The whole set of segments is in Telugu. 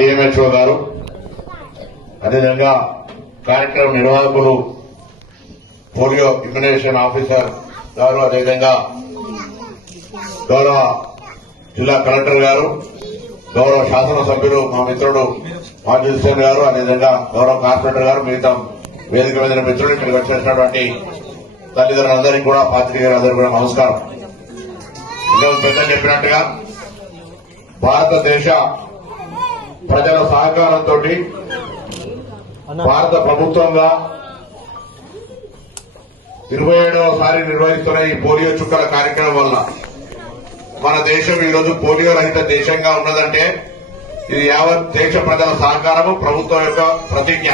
డిఎంహెచ్ఓ గారు, అదేవిధంగా కార్యక్రమ నిర్వాహకులు పోలియో ఇమ్యునైజేషన్ ఆఫీసర్ గారు, అదేవిధంగా గౌరవ జిల్లా కలెక్టర్ గారు, గౌరవ శాసనసభ్యులు మా మిత్రుడు మాజీ హుస్సేన్ గారు, అదేవిధంగా గౌరవ కార్పొరేటర్ గారు, మిగతా వేదిక మీద మిత్రులు, ఇక్కడికి వచ్చేసినటువంటి తల్లిదండ్రులందరికీ కూడా, పాత్రికేయులందరికీ కూడా నమస్కారం. ఈరోజు పెద్దలు చెప్పినట్టుగా భారతదేశ ప్రజల సహకారంతో భారత ప్రభుత్వంగా 27వసారి నిర్వహిస్తున్న ఈ పోలియో చుక్కల కార్యక్రమం వల్ల మన దేశం ఈరోజు పోలియో రహిత దేశంగా ఉన్నదంటే ఇది యావత్ దేశ ప్రజల సహకారము, ప్రభుత్వం యొక్క ప్రతిజ్ఞ.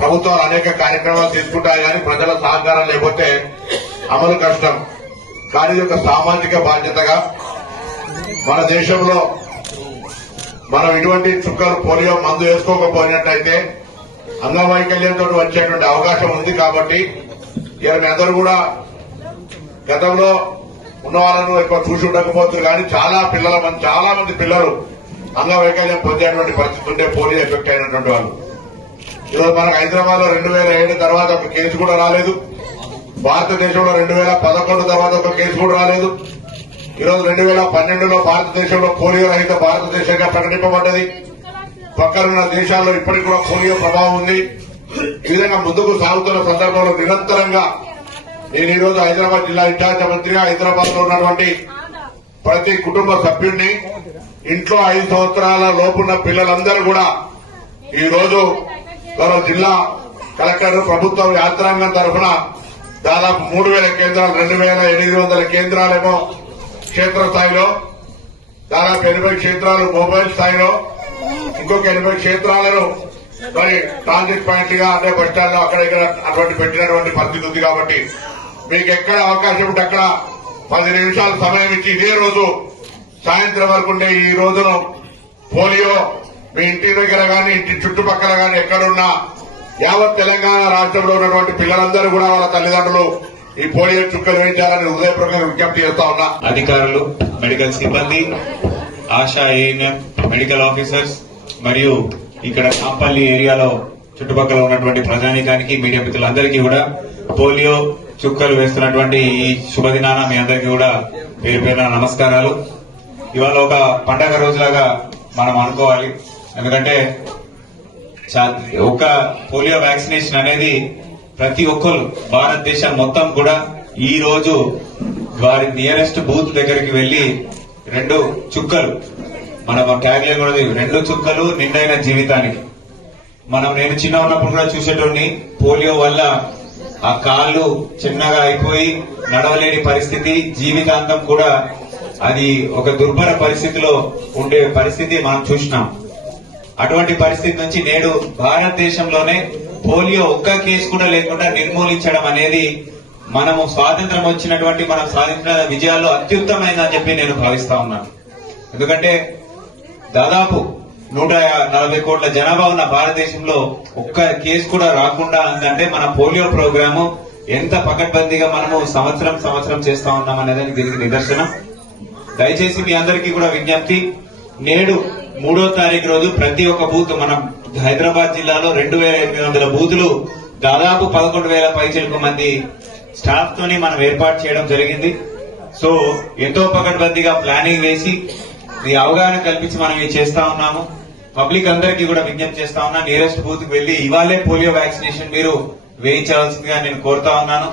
ప్రభుత్వాలు అనేక కార్యక్రమాలు తీసుకుంటాయి కానీ ప్రజల సహకారం లేకపోతే అమలు కష్టం. కానీ ఇది ఒక సామాజిక బాధ్యతగా మన దేశంలో మనం ఇటువంటి చుక్కలు పోలియో మందు వేసుకోకపోయినట్లయితే అంగవైకల్యంతో వచ్చేటువంటి అవకాశం ఉంది. కాబట్టి ఇక మీ అందరూ కూడా గతంలో ఉన్న వాళ్ళను ఎక్కువ చూసి ఉండకపోతున్నారు కానీ చాలా మంది పిల్లలు అంగవైకల్యం పొందేటువంటి పరిస్థితి ఉంటే పోలియో ఎఫెక్ట్ అయినటువంటి వాళ్ళు. ఈరోజు మనకు హైదరాబాద్ లో 2007 తర్వాత ఒక కేసు కూడా రాలేదు. భారతదేశంలో 2011 తర్వాత ఒక కేసు కూడా రాలేదు. ఈరోజు 2012లో భారతదేశంలో పోలియో రహిత భారతదేశంగా ప్రకటింపబడ్డది. పక్కనున్న దేశాల్లో ఇప్పటికి కూడా పోలియో ప్రభావం ఉంది. ఈ విధంగా ముందుకు సాగుతున్న సందర్భంలో నిరంతరంగా నేను ఈరోజు హైదరాబాద్ జిల్లా ఇన్ఛార్జ్ మంత్రిగా హైదరాబాద్ లో ఉన్నటువంటి ప్రతి కుటుంబ సభ్యుడిని, ఇంట్లో 5 సంవత్సరాల లోపున్న పిల్లలందరూ కూడా ఈ రోజు గౌరవ జిల్లా కలెక్టర్, ప్రభుత్వం యాంత్రాంగం తరఫున దాదాపు 3000 కేంద్రాలు, 2800 కేంద్రాలేమో క్షేత్రస్థాయిలో, దాదాపు 80 క్షేత్రాలు మొబైల్ స్థాయిలో, ఇంకొక 80 క్షేత్రాలను మరి ట్రాన్సిట్ పాయింట్ గా అంటే బస్టాండ్ లో అక్కడ ఇక్కడ అటువంటి పెట్టినటువంటి పరిస్థితి ఉంది. కాబట్టి మీకు ఎక్కడ అవకాశం ఉంటే అక్కడ 10 నిమిషాల సమయం ఇచ్చి ఇదే రోజు సాయంత్రం వరకు ఉండే ఈ రోజును పోలియో మీ ఇంటి దగ్గర గాని, ఇంటి చుట్టుపక్కల గాని ఎక్కడున్నా యావత్ తెలంగాణ రాష్ట్రంలో ఉన్నటువంటి పిల్లలందరూ కూడా వాళ్ళ తల్లిదండ్రులు ఈ పోలియో చుక్కలు వేయించాలని హృదయపూర్వకంగా విజ్ఞప్తి చేస్తా ఉన్నా. అధికారులు, మెడికల్ సిబ్బంది, ఆశా, ఏఎన్ఎం, మెడికల్ ఆఫీసర్స్ మరియు ఇక్కడ నాంపల్లి ఏరియాలో చుట్టుపక్కల ఉన్నటువంటి ప్రజానీకానికి, మీడియా మిత్రులందరికీ కూడా పోలియో చుక్కలు వేస్తున్నటువంటి ఈ శుభదినాన మీ అందరికీ కూడా పేరు పేరున నమస్కారాలు. ఇవాళ ఒక పండగ రోజులాగా మనం అనుకోవాలి. ఎందుకంటే ఒక పోలియో వ్యాక్సినేషన్ అనేది ప్రతి ఒక్కరు భారతదేశం మొత్తం కూడా ఈ రోజు వారి నియరెస్ట్ బూత్ దగ్గరికి వెళ్లి 2 చుక్కలు, మన ట్యాగ్ లైన్ కూడా 2 చుక్కలు నిండైన జీవితానికి. నేను చిన్న ఉన్నప్పుడు కూడా చూసేటోడిని, పోలియో వల్ల ఆ కాళ్ళు చిన్నగా అయిపోయి నడవలేని పరిస్థితి, జీవితాంతం కూడా అది ఒక దుర్భర పరిస్థితిలో ఉండే పరిస్థితి మనం చూసినాం. అటువంటి పరిస్థితి నుంచి నేడు భారతదేశంలోనే పోలియో ఒక్క కేసు కూడా లేకుండా నిర్మూలించడం అనేది మనము స్వాతంత్రం వచ్చినటువంటి మనం సాధించిన విజయాల్లో అత్యుత్తమైందని చెప్పి నేను భావిస్తా ఉన్నాను. ఎందుకంటే దాదాపు 140 కోట్ల జనాభా ఉన్న భారతదేశంలో ఒక్క కేసు కూడా రాకుండా ఉందంటే మన పోలియో ప్రోగ్రాము ఎంత పకడ్బందీగా మనము సంవత్సరం చేస్తా ఉన్నాం అనేది దీనికి నిదర్శనం. దయచేసి మీ అందరికీ కూడా విజ్ఞప్తి, నేడు 3వ తారీఖు రోజు ప్రతి ఒక్క బూత్, మనం హైదరాబాద్ జిల్లాలో 2800 బూతులు, దాదాపు 11,000 పైచిలకు మంది స్టాఫ్ తోని మనం ఏర్పాటు చేయడం జరిగింది. సో ఎంతో పకడ్బందీగా ప్లానింగ్ వేసి ఈ అవగాహన కల్పించి మనం ఇది చేస్తా ఉన్నాము. పబ్లిక్ అందరికీ కూడా విజ్ఞప్తి చేస్తా ఉన్నా, నియరెస్ట్ బూత్ కు వెళ్లి ఇవాళే పోలియో వ్యాక్సినేషన్ మీరు వేయించాల్సిందిగా నేను కోరుతా ఉన్నాను.